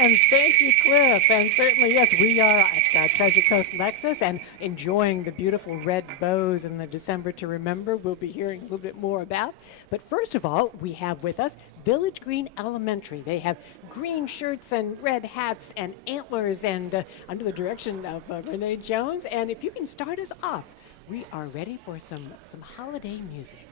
And thank you, Cliff. And certainly, yes, we are at Treasure Coast Lexus and enjoying the beautiful red bows in the December to Remember we'll be hearing a little bit more about. But first of all, we have with us Village Green Elementary. They have green shirts and red hats and antlers and under the direction of Renee Jones. And if you can start us off, we are ready for some holiday music.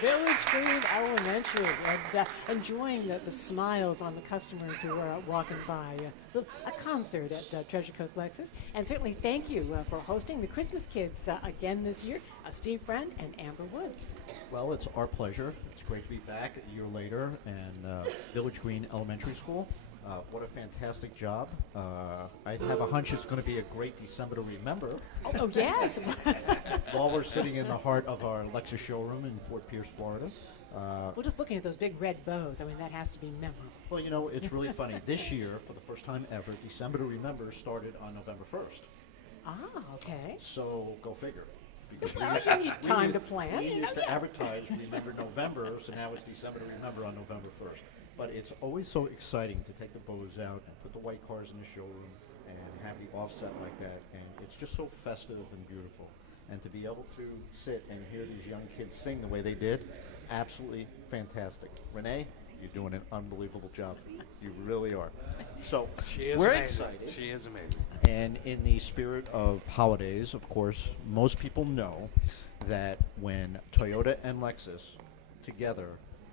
Village Green Elementary, and enjoying the smiles on the customers who are walking by. A concert at Treasure Coast Lexus. And certainly thank you for hosting the Christmas Kids again this year, Steve Friend and Amber Woods. Well, it's our pleasure. It's great to be back a year later and Village Green Elementary School. What a fantastic job. I have a hunch it's going to be a great December to remember. Oh yes. While we're sitting in the heart of our Lexus showroom in Fort Pierce, Florida. Well, just looking at those big red bows, I mean, that has to be memorable. Well, you know, it's really funny. This year, for the first time ever, December to Remember started on November 1st. Ah, okay. So, go figure. Well, you need time to plan. We used to advertise Remember November, so now it's December to Remember on November 1st. But it's always so exciting to take the bows out and put the white cars in the showroom and have the offset like that. And it's just so festive and beautiful. And to be able to sit and hear these young kids sing the way they did, absolutely fantastic. Renee, you're doing an unbelievable job. You really are. So we're excited. She is amazing. And in the spirit of holidays, of course, most people know that when Toyota and Lexus together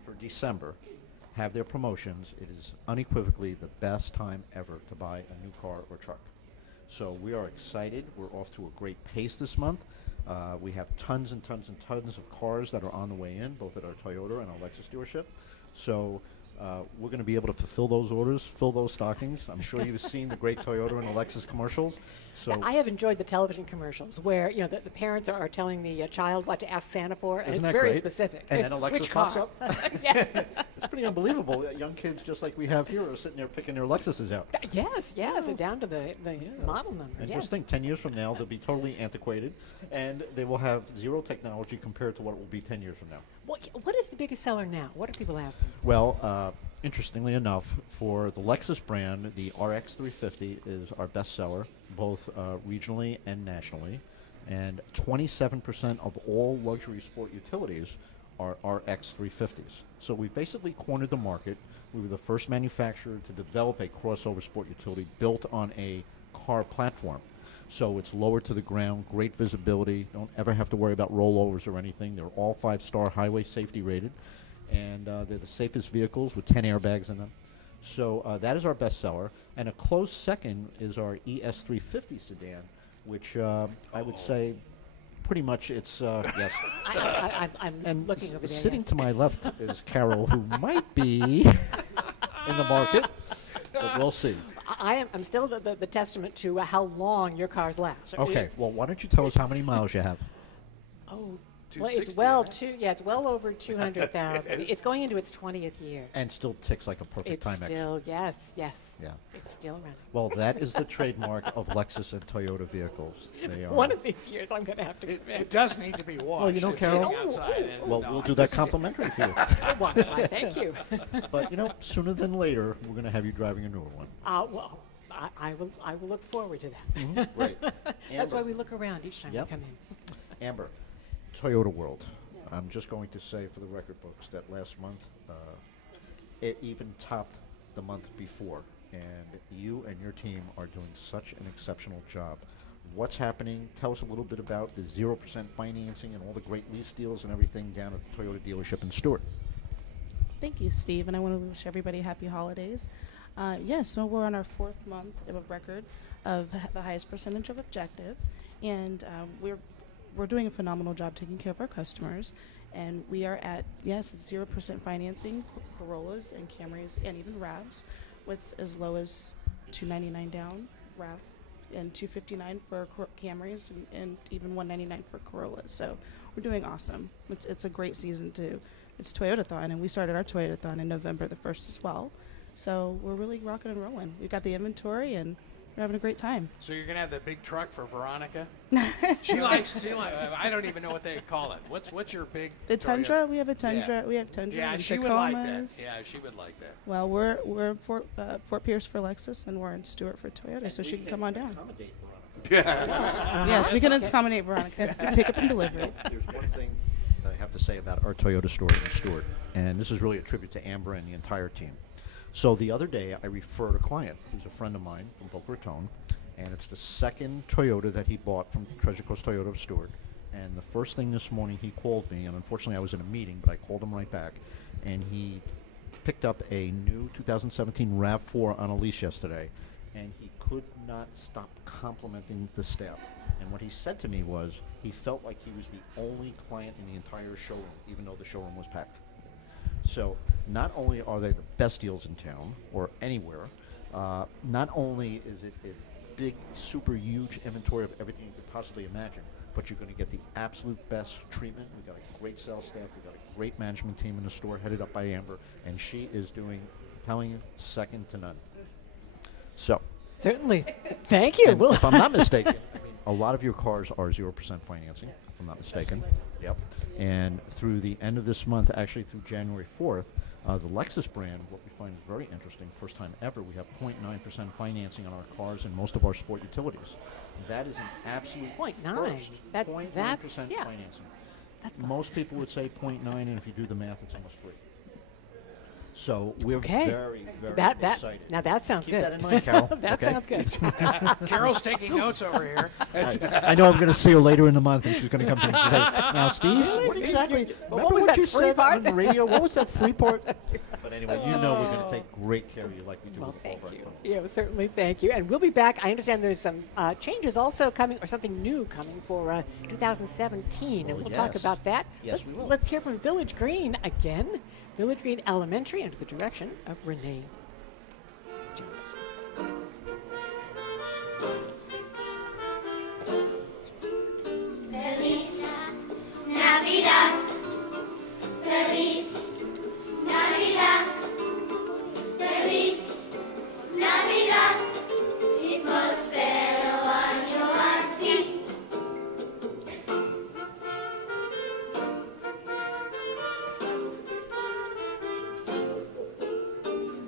for December have their promotions, it is unequivocally the best time ever to buy a new car or truck. So we are excited. We're off to a great pace this month. We have tons and tons and tons of cars that are on the way in, both at our Toyota and our Lexus dealership. So we're going to be able to fulfill those orders, fill those stockings. I'm sure you've seen the great Toyota and the Lexus commercials. So I have enjoyed the television commercials where the parents are telling the child what to ask Santa for, and Isn't it's that very great? specific. And then Alexa Which pops car? up. Yes. It's pretty unbelievable. Young kids just like we have here are sitting there picking their Lexuses out. Yes, down to the model number. And yes. just think, 10 years from now, they'll be totally antiquated, and they will have zero technology compared to what it will be 10 years from now. What is the biggest seller now? What are people asking? Well, interestingly enough, for the Lexus brand, the RX 350 is our best seller, both regionally and nationally. And 27% of all luxury sport utilities are RX 350s. So we've basically cornered the market We were the first manufacturer to develop a crossover sport utility built on a car platform. So it's lower to the ground, great visibility, don't ever have to worry about rollovers or anything. They're all 5-star highway safety rated, and they're the safest vehicles with 10 airbags in them. So that is our best seller. And a close second is our ES350 sedan, which I would say pretty much it's, yes. I'm And looking over there. sitting yes. to my left is Carol, who might be in the market, but we'll see. I'm still the testament to how long your cars last. Okay, It's- well, why don't you tell us how many miles you have? Oh, well, it's 260, well right? it's well over 200,000. It's going into its 20th year. And still ticks like a perfect It's Timex. still yes. Yeah. It's still around. Well, that is the trademark of Lexus and Toyota vehicles. They are. One of these years, I'm going to have to It commit. does need to be washed. you know, It's Carol- sitting outside and Well, no, we'll I do that just- complimentary for you. Well, why, thank you. But, sooner than later, we're going to have you driving a newer one. Well, I will look forward to that. Great. That's why we look around each time Yep. we come in. Amber, Toyota World. I'm just going to say for the record books that last month, it even topped the month before. And you and your team are doing such an exceptional job. What's happening? Tell us a little bit about the 0% financing and all the great lease deals and everything down at the Toyota dealership in Stewart. Thank you, Steve, and I want to wish everybody happy holidays. Yes, so we're on our 4th month of record of the highest percentage of objective, and we're doing a phenomenal job taking care of our customers, and we are at 0% financing Corollas and Camrys and even RAVs, with as low as $299 down RAV and $259 for Camrys and even $199 for Corollas. So we're doing awesome. It's a great season too. It's Toyotathon, and we started our Toyotathon in November the 1st as well. So we're really rocking and rolling. We've got the inventory, and we're having a great time. So you're gonna have the big truck for Veronica. She likes. I don't even know what they call it. What's your big? The Toyota? Tundra, we have a Tundra. Yeah. We have Tundra Yeah, and she would like that. Tacomas. Yeah, she would like that. Well, we're in Fort Pierce for Lexus, and we're in Stewart for Toyota, so she can come on down. Yes, we can accommodate Veronica. Pick up and delivery. There's one thing that I have to say about our Toyota store in Stewart, and this is really a tribute to Amber and the entire team. So the other day, I referred a client who's a friend of mine from Boca Raton, and it's the second Toyota that he bought from Treasure Coast Toyota of Stewart. And the first thing this morning, he called me, and unfortunately I was in a meeting, but I called him right back, and he picked up a new 2017 RAV4 on a lease yesterday, and he could not stop complimenting the staff. And what he said to me was he felt like he was the only client in the entire showroom, even though the showroom was packed. So not only are they the best deals in town or anywhere, not only is it a big, super huge inventory of everything you could possibly imagine, but you're going to get the absolute best treatment. We've got a great sales staff. We've got a great management team in the store headed up by Amber, and she is doing, I'm telling you, second to none. So, Certainly. Thank you. and if I'm not mistaken, a lot of your cars are 0% financing, if I'm not mistaken. Yep. And through the end of this month, actually through January 4th, the Lexus brand, what we find is very interesting, first time ever, we have 0.9% financing on our cars and most of our sport utilities. That is an absolute 0.9. first. That's 0.9% yeah. financing. That's Most people would say 0.9, and if you do the math, it's almost free. So we're Okay. very, very that excited. now that sounds Keep good. that in mind, Carol. That okay? sounds good. Carol's taking notes over here. I know I'm going to see her later in the month, and she's going to come to me and say, "Now, Steve, Really? what exactly? What Remember was what that you free said part?" on the radio? What was that free part?" But anyway, you know we're going to take great care of you, like we do Well, with thank all of our you. folks. Yeah, well, certainly thank you. And we'll be back. I understand there's some changes also coming, or something new coming for 2017, and Oh, we'll talk yes. about that. Yes, we will. Let's hear from Village Green again. Village Green Elementary under the direction of Renee Jones. Feliz Navidad. Feliz Navidad. Feliz Navidad. Y prospero año a ti.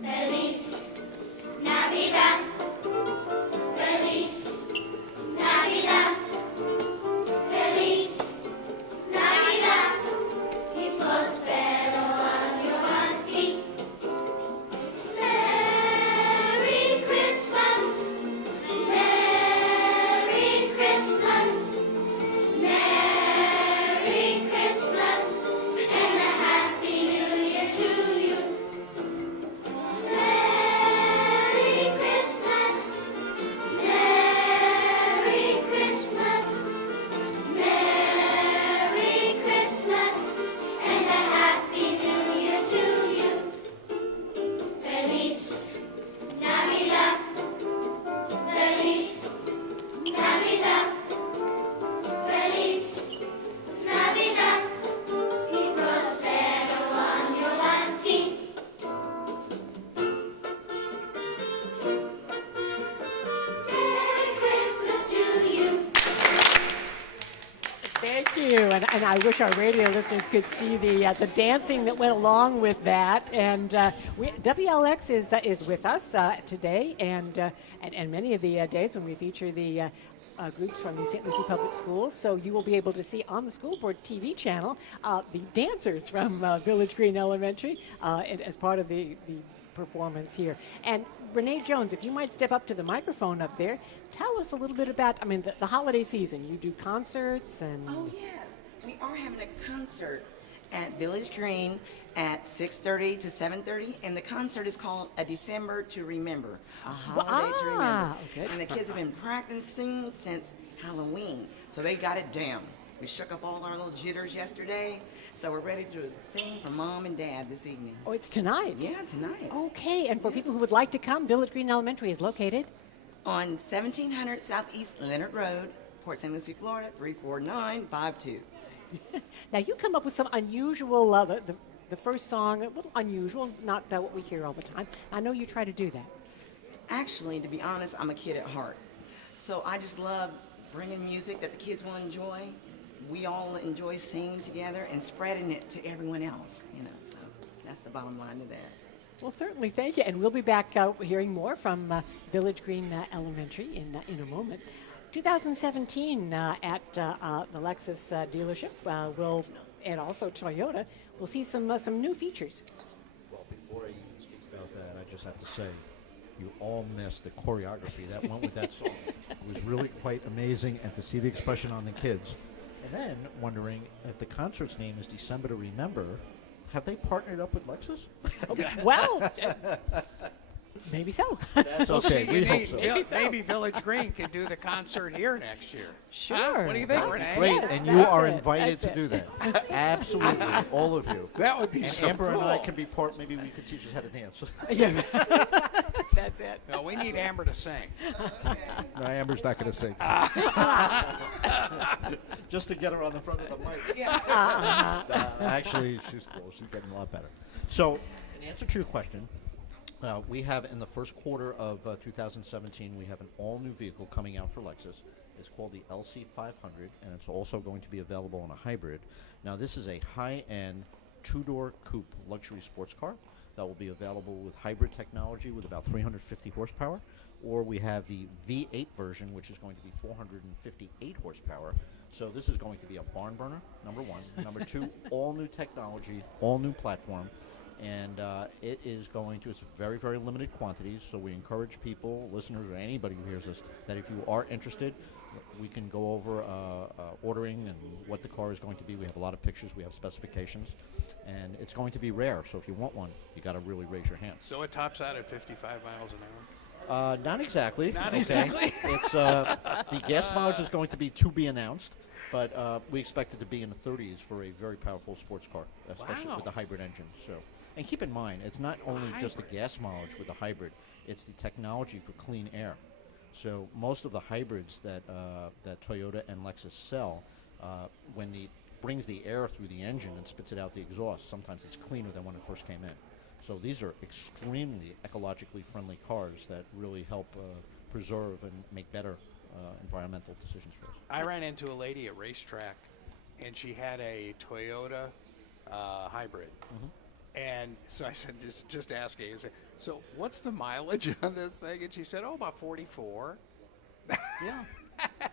Feliz Navidad. and I wish our radio listeners could see the dancing that went along with that. And WLX is with us today, and many of the days when we feature the groups from the St. Lucie Public Schools. So you will be able to see on the school board TV channel the dancers from Village Green Elementary as part of the performance here. And Renee Jones, if you might step up to the microphone up there, tell us a little bit about, the holiday season. You do concerts and... Oh, yes. We are having a concert at Village Green at 6:30 to 7:30, and the concert is called A December to Remember, a holiday to remember. Okay. And the kids have been practicing since Halloween, so they got it down. We shook up all our little jitters yesterday, so we're ready to sing for Mom and Dad this evening. Oh, it's tonight? Yeah, tonight. Okay, and for people who would like to come, Village Green Elementary is located? On 1700 Southeast Leonard Road, Port St. Lucie, Florida, 34952. Now, you come up with some unusual, the first song, a little unusual, not what we hear all the time. I know you try to do that. Actually, to be honest, I'm a kid at heart. So I just love bringing music that the kids will enjoy. We all enjoy singing together and spreading it to everyone else, so that's the bottom line to that. Well, certainly, thank you. And we'll be back hearing more from Village Green Elementary in a moment. 2017 at the Lexus dealership and also Toyota, we'll see some new features. Well, before I even speak about that, I just have to say, you all missed the choreography that went with that song. It was really quite amazing, and to see the expression on the kids. And then wondering if the concert's name is December to Remember, have they partnered up with Lexus? Well, maybe so. That's okay. See, We hope so. maybe Village Green can do the concert here next year. Sure. Huh? What do you think, Well, Renee? Great, Yes, and you that's are it. invited That's to it. do that. Absolutely, all of you. That would be And so Amber cool. and I can be part. Maybe we could teach us how to dance. Yeah. That's it. No, we need Amber to sing. No, Amber's not going to sing. Just to get her on the front of the mic. Actually, she's cool. She's getting a lot better. So, in answer to your question, we have in the first quarter of 2017, we have an all-new vehicle coming out for Lexus. It's called the LC500, and it's also going to be available in a hybrid. Now, this is a high-end two-door coupe luxury sports car that will be available with hybrid technology with about 350 horsepower, or we have the V8 version, which is going to be 458 horsepower. So this is going to be a barn burner, number one. Number two, all new technology, all new platform. And it is going to, it's very, very limited quantities, so we encourage people, listeners, or anybody who hears this, that if you are interested, we can go over ordering and what the car is going to be. We have a lot of pictures, we have specifications, and it's going to be rare, so if you want one, you got to really raise your hand. So it tops out at 55 miles an hour? Not exactly. Not okay. exactly. It's the gas mileage is going to be announced, but we expect it to be in the 30s for a very powerful sports car, especially Wow. with the hybrid engine. So, and keep in mind, it's not only just the gas mileage with the hybrid; it's the technology for clean air. So most of the hybrids that Toyota and Lexus sell, when it brings the air through the engine and spits it out the exhaust, sometimes it's cleaner than when it first came in. So these are extremely ecologically friendly cars that really help preserve and make better environmental decisions for us. I ran into a lady at Racetrack, and she had a Toyota hybrid. And so I said, just asking, I said, so what's the mileage on this thing? And she said, oh, about 44. Yeah.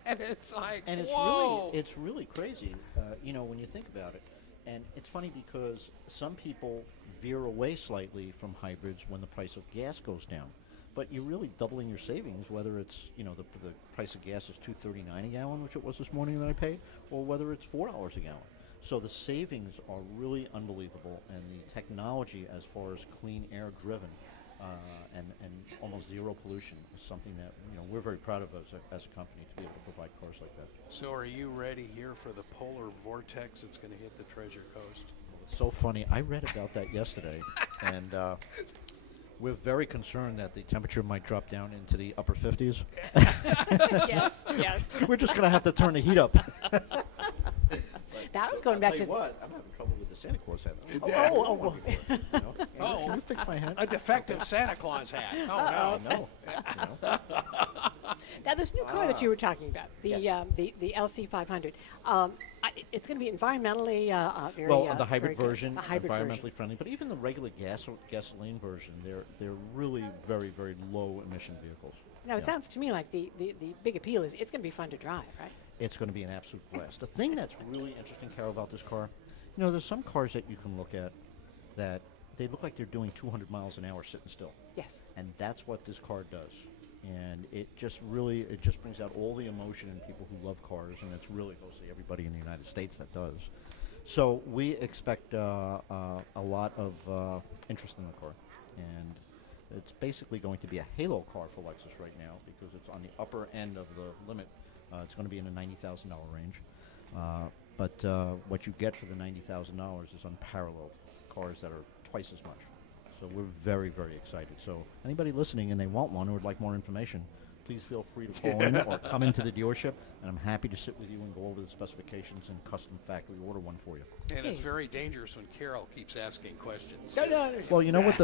And it's like, And whoa. it's really crazy, when you think about it. And it's funny because some people veer away slightly from hybrids when the price of gas goes down. But you're really doubling your savings, whether it's, the price of gas is $2.39 a gallon, which it was this morning that I paid, or whether it's $4 a gallon. So the savings are really unbelievable, and the technology as far as clean air driven and almost zero pollution is something that we're very proud of as a company to be able to provide cars like that. So are you ready here for the polar vortex that's going to hit the Treasure Coast? It's so funny. I read about that yesterday, and we're very concerned that the temperature might drop down into the upper 50s. Yes, yes. We're just going to have to turn the heat up. That was going back to... what? I'm having trouble with the Santa Claus hat. Oh. Can you fix my hat? A defective Santa Claus hat. Oh, no. No. Now, this new car that you were talking about, Yes. the LC 500, it's going to be environmentally very. Well, the very hybrid good. version, The hybrid environmentally version. friendly, but even the regular gasoline version, they're really very, very low emission vehicles. Now, it Yeah. sounds to me like the big appeal is it's going to be fun to drive, right? It's going to be an absolute blast. The thing that's really interesting, Carol, about this car, there's some cars that you can look at that they look like they're doing 200 miles an hour sitting still. Yes. And that's what this car does. And it just brings out all the emotion in people who love cars, and it's really mostly everybody in the United States that does. So we expect a lot of interest in the car, and it's basically going to be a halo car for Lexus right now because it's on the upper end of the limit. It's going to be in the $90,000 range, but what you get for the $90,000 is unparalleled. Cars that are twice as much. So we're very, very excited. So anybody listening and they want one or would like more information, please feel free to call in or come into the dealership, and I'm happy to sit with you and go over the specifications and custom factory order one for you. And it's very dangerous when Carol keeps asking questions. No. Well, you know what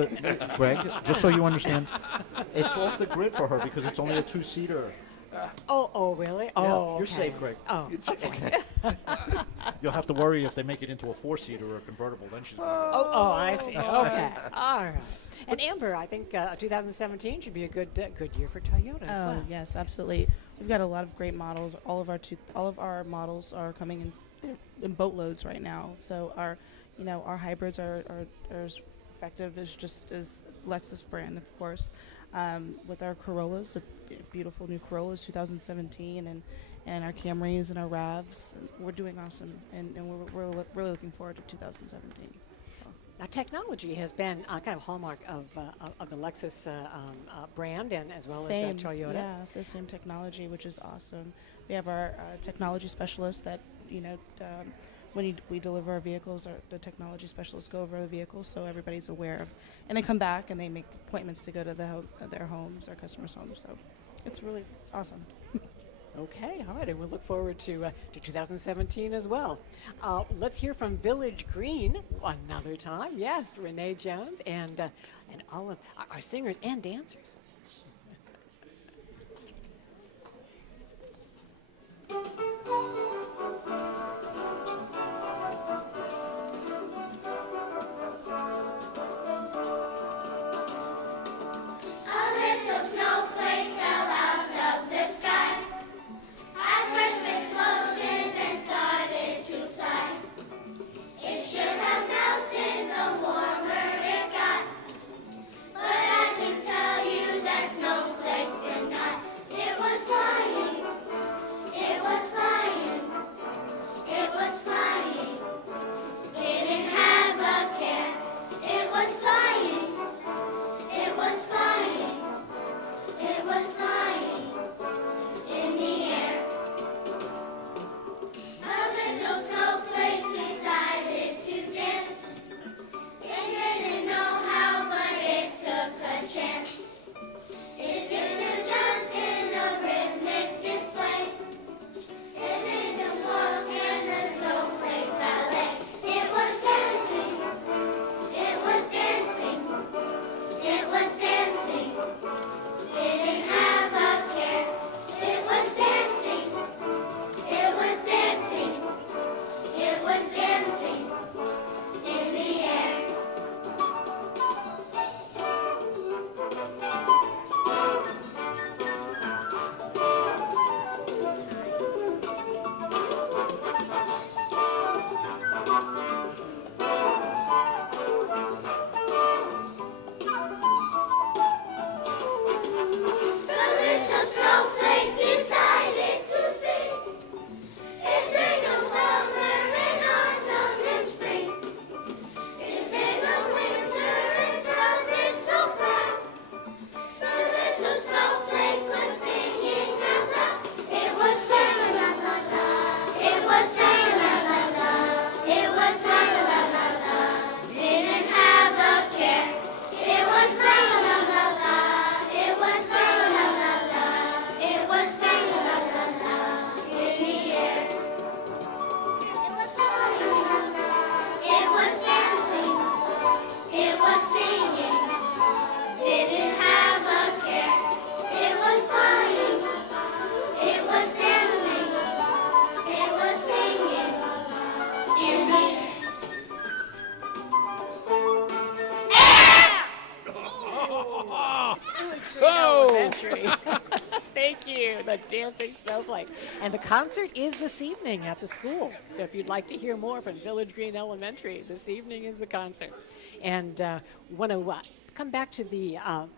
Greg, just so you understand, it's off the grid for her because it's only a two-seater. Oh, really? Yeah, Oh, you're okay. safe, Greg. Oh, okay. You'll have to worry if they make it into a four-seater or a convertible, then she's Oh, I see. Okay. All right. And Amber, I think 2017 should be a good year for Toyota as Oh, well. yes, absolutely. We've got a lot of great models. All of our models are coming in, they're in boatloads right now. So our hybrids are as effective as Lexus brand, of course. With our Corollas, the beautiful new Corollas 2017, and our Camrys and our RAVs, we're doing awesome, and we're really looking forward to 2017. So. Now, technology has been kind of hallmark of the Lexus brand, and as well as Toyota. Yeah, the same technology, which is awesome. We have our technology specialists that when we deliver our vehicles, the technology specialists go over the vehicles, so everybody's aware of, and they come back and they make appointments to go to their homes, our customers' homes. So it's awesome. Okay, all right, and we'll look forward to 2017 as well. Let's hear from Village Green another time. Yes, Renee Jones and all of our singers and dancers. A little snowflake fell out of the sky. At first it floated, then started to fly. It should have melted the warmer it got. But I can tell you you, the dancing snowflake. And the concert is this evening at the school. So if you'd like to hear more from Village Green Elementary, this evening is the concert. And want to come back to the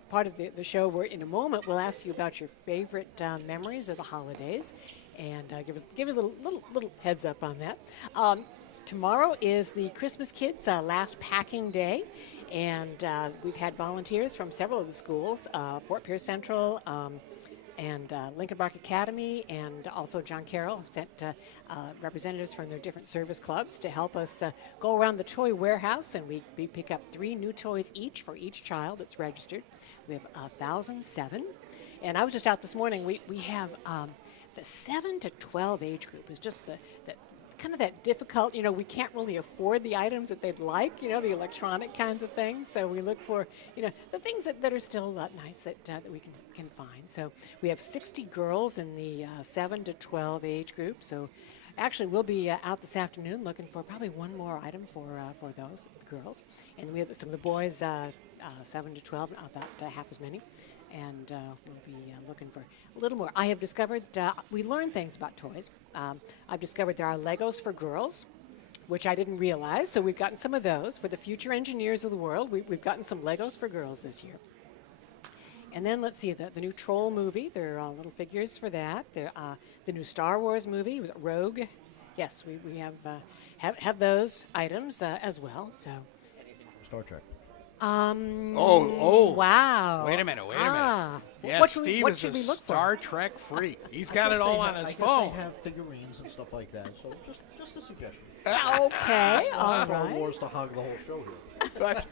part of the show where in a moment we'll ask you about your favorite memories of the holidays, and give a little heads up on that. Tomorrow is the Christmas Kids' last packing day, and we've had volunteers from several of the schools, Fort Pierce Central, and Lincoln Park Academy, and also John Carroll sent representatives from their different service clubs to help us go around the toy warehouse, and we pick up 3 new toys each for each child that's registered. We have 1,007, and I was just out this morning. We have the 7 to 12 age group is just the kind of that difficult, we can't really afford the items that they'd like, the electronic kinds of things. So we look for, the things that are still nice that we can find. So we have 60 girls in the 7 to 12 age group. So actually we'll be out this afternoon looking for probably one more item for those girls. And we have some of the boys, 7 to 12, about half as many. And we'll be looking for a little more. I have discovered, we learn things about toys. I've discovered there are Legos for girls, which I didn't realize, so we've gotten some of those. For the future engineers of the world, we've gotten some Legos for girls this year. And then let's see, the new Troll movie, there are little figures for that. The new Star Wars movie, was it Rogue? Yes, we have those items as well, so. Anything from Star Trek. Wow. Wait a minute. Yeah, What Steve what is should a we look for? Star Trek freak. He's got it all on his I phone. guess they have figurines and stuff like that. So just a suggestion. Okay, all Star right. Wars to hog the whole show here. But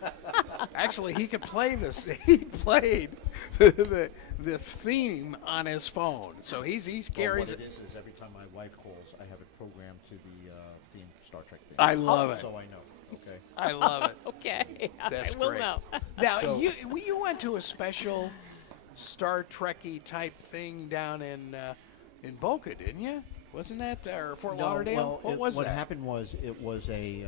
actually, he could play this. He played the theme on his phone, so he Well, carries what it. it is every time my wife calls, I have it programmed to the theme Star Trek theme. I love it. So I know. Okay. I love it. Okay, That's we'll great. know. Now, So- you went to a special Star Trekky type thing down in Boca, didn't you? Wasn't that or Fort Lauderdale? Well, What what that? happened was it was a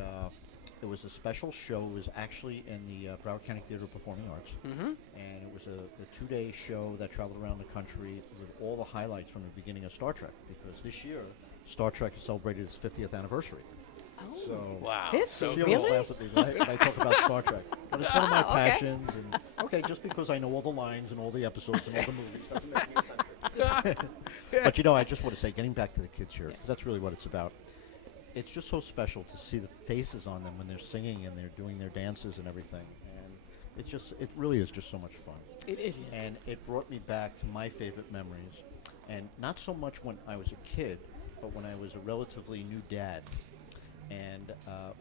special show. It was actually in the Broward County Theater of Performing Arts, and it was a 2-day show that traveled around the country with all the highlights from the beginning of Star Trek. Because this year, Star Trek has celebrated its 50th anniversary. Oh, So Wow. 50? So she Really? almost laughs at me when I talk about Star Trek. But it's one of my Okay. passions. And just because I know all the lines and all the episodes and all the movies doesn't make me eccentric. But I just want to say, getting back to the kids here, because that's really what it's about. It's just so special to see the faces on them when they're singing and they're doing their dances and everything. And it really is just so much fun. It is. And it brought me back to my favorite memories. And not so much when I was a kid, but when I was a relatively new dad. And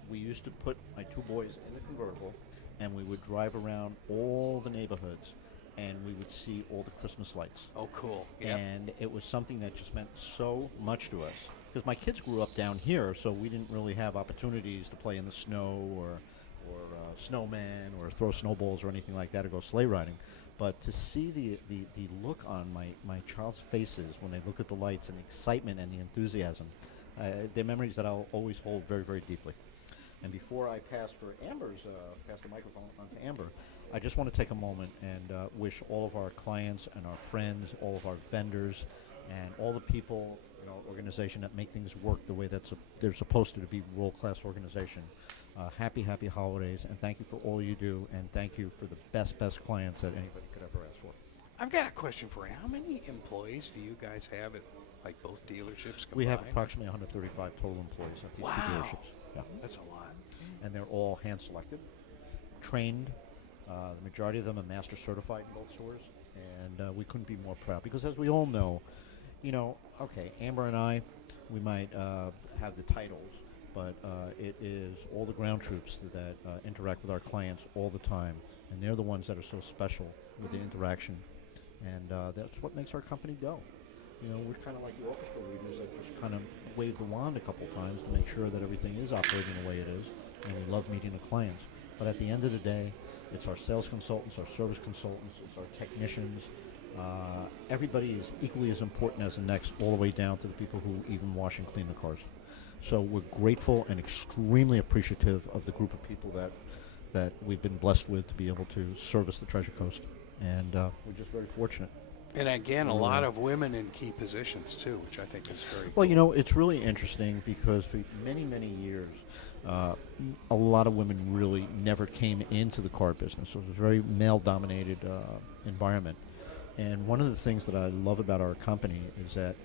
we used to put my 2 boys in the convertible, and we would drive around all the neighborhoods, and we would see all the Christmas lights. Oh, cool. Yep. And it was something that just meant so much to us. Because my kids grew up down here, so we didn't really have opportunities to play in the snow or snowman or throw snowballs or anything like that or go sleigh riding. But to see the look on my child's faces when they look at the lights and the excitement and the enthusiasm, they're memories that I'll always hold very, very deeply. And before I pass the microphone on to Amber, I just want to take a moment and wish all of our clients and our friends, all of our vendors, and all the people in our organization that make things work the way they're supposed to be world-class organization. Happy holidays, and thank you for all you do, and thank you for the best clients that anybody could ever ask for. I've got a question for you. How many employees do you guys have at both dealerships combined? We have approximately 135 total employees at these 2 Wow. dealerships. Yeah. That's a lot. And they're all hand-selected, trained. The majority of them are master certified in both stores, and we couldn't be more proud because, as we all know, Amber and I, we might have the titles, but it is all the ground troops that interact with our clients all the time, and they're the ones that are so special with the interaction, and that's what makes our company go. We're kind of like the orchestra leaders that just kind of wave the wand a couple times to make sure that everything is operating the way it is, and we love meeting the clients. But at the end of the day, it's our sales consultants, our service consultants, it's our technicians. Everybody is equally as important as the next, all the way down to the people who even wash and clean the cars. So we're grateful and extremely appreciative of the group of people that we've been blessed with to be able to service the Treasure Coast, and we're just very fortunate. And again, a lot of women in key positions too, which I think is very Well, you know, it's really interesting because for many, many years, a lot of women really never came into the car business. So it was a very male-dominated environment. And one of the things that I love about our company is that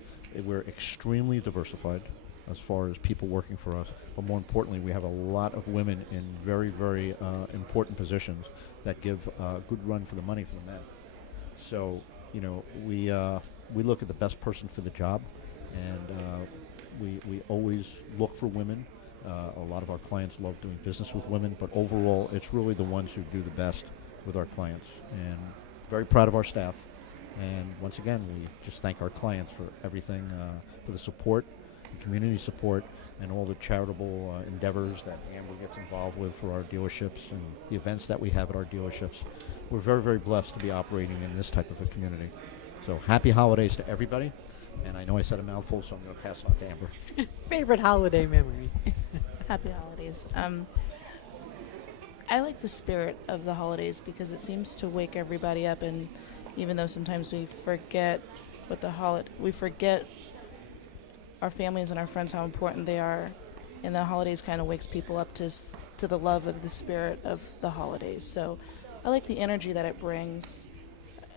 we're extremely diversified as far as people working for us. But more importantly, we have a lot of women in very, very important positions that give a good run for the money for the men. So, you know, we look at the best person for the job, and we always look for women. A lot of our clients love doing business with women, but overall, it's really the ones who do the best with our clients. And very proud of our staff. And once again, we just thank our clients for everything, for the support, the community support, and all the charitable endeavors that Amber gets involved with for our dealerships and the events that we have at our dealerships. We're very, very blessed to be operating in this type of a community. So happy holidays to everybody. And I know I said a mouthful, so I'm going to pass it on to Amber. Favorite holiday memory? Happy holidays. I like the spirit of the holidays because it seems to wake everybody up, and even though sometimes we forget we forget our families and our friends, how important they are, and the holidays kind of wakes people up to the love of the spirit of the holidays. So I like the energy that it brings,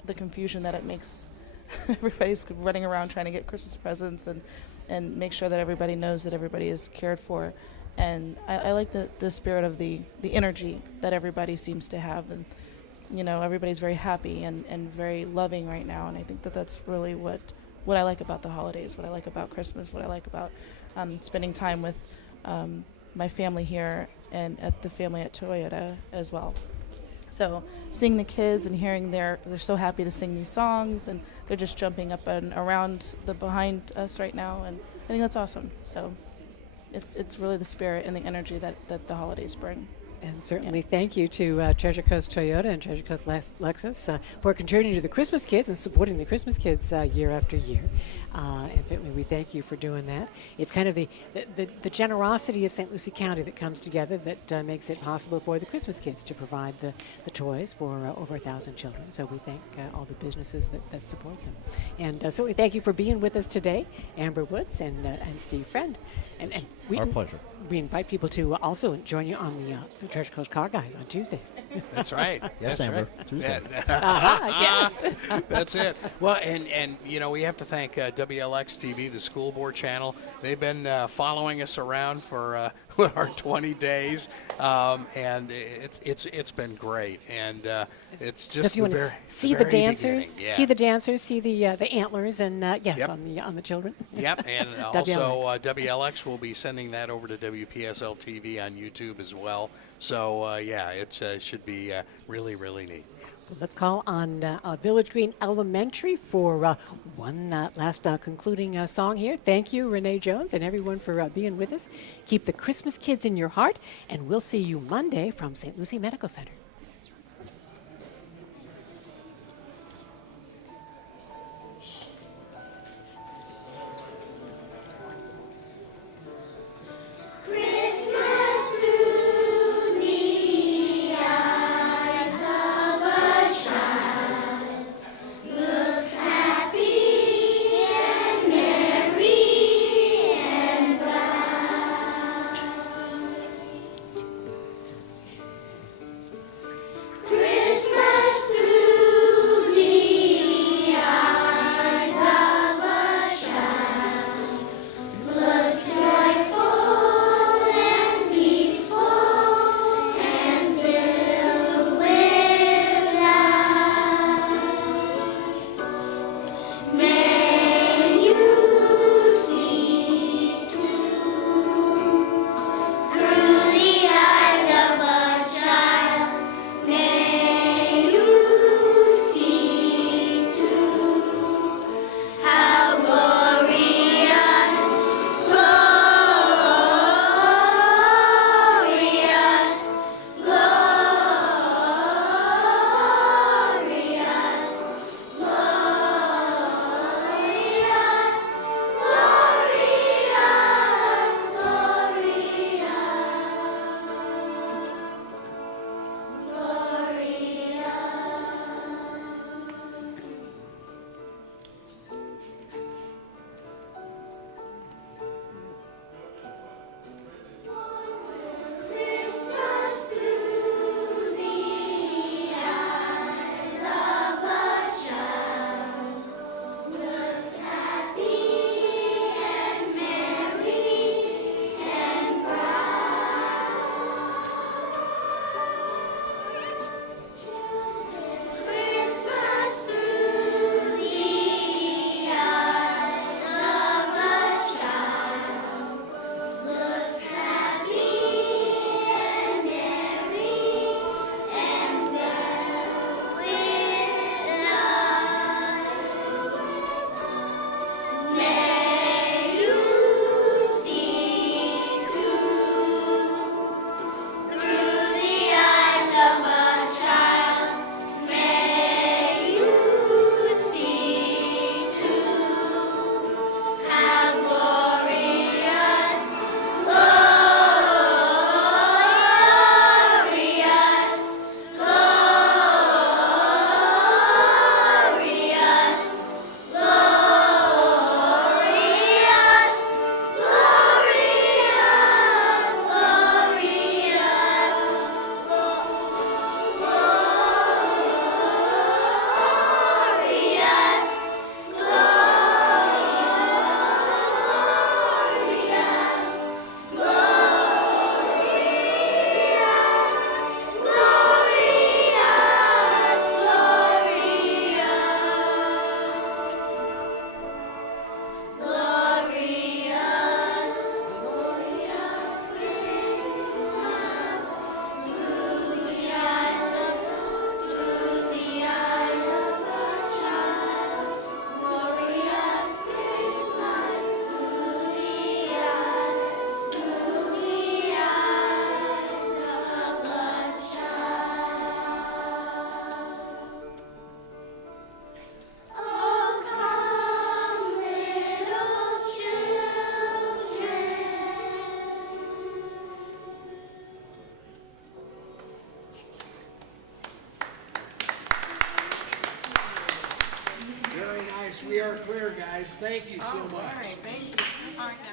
the confusion that it makes. Everybody's running around trying to get Christmas presents and make sure that everybody knows that everybody is cared for. And I like the spirit of the energy that everybody seems to have. And, you know, everybody's very happy and very loving right now. And I think that that's really what I like about the holidays, what I like about Christmas, what I like about spending time with my family here and at the family at Toyota as well. So seeing the kids and hearing they're so happy to sing these songs, and they're just jumping up and around behind us right now, and I think that's awesome. So it's really the spirit and the energy that the holidays bring. And certainly thank you to Treasure Coast Toyota and Treasure Coast Lexus for contributing to the Christmas Kids and supporting the Christmas Kids year after year. And certainly we thank you for doing that. It's kind of the generosity of St. Lucie County that comes together that makes it possible for the Christmas Kids to provide the toys for over 1,000 children. So we thank all the businesses that support them. And so we thank you for being with us today, Amber Woods and Steve Friend. And Our pleasure. We invite people to also join you on the Treasure Coast Car Guys on Tuesdays. That's right. Yes, That's Amber. right. Tuesday. Yes. That's it. Well, and you know, we have to thank WLX TV, the school board channel. They've been following us around for our 20 days, and it's been great. And it's just So if you want to see the dancers, yeah. see the dancers, see the antlers, and yes, Yep. on the children. Yep, and also WLX will be sending that over to WPSL TV on YouTube as well. So yeah, it should be really, really neat. Well, let's call on Village Green Elementary for one last concluding song here. Thank you, Renee Jones, and everyone for being with us. Keep the Christmas kids in your heart, and we'll see you Monday from St. Lucie Medical Center. Christmas through the eyes of a child looks happy and merry and bright. we are clear, guys. Thank you so All much. right, thank you. All right, now.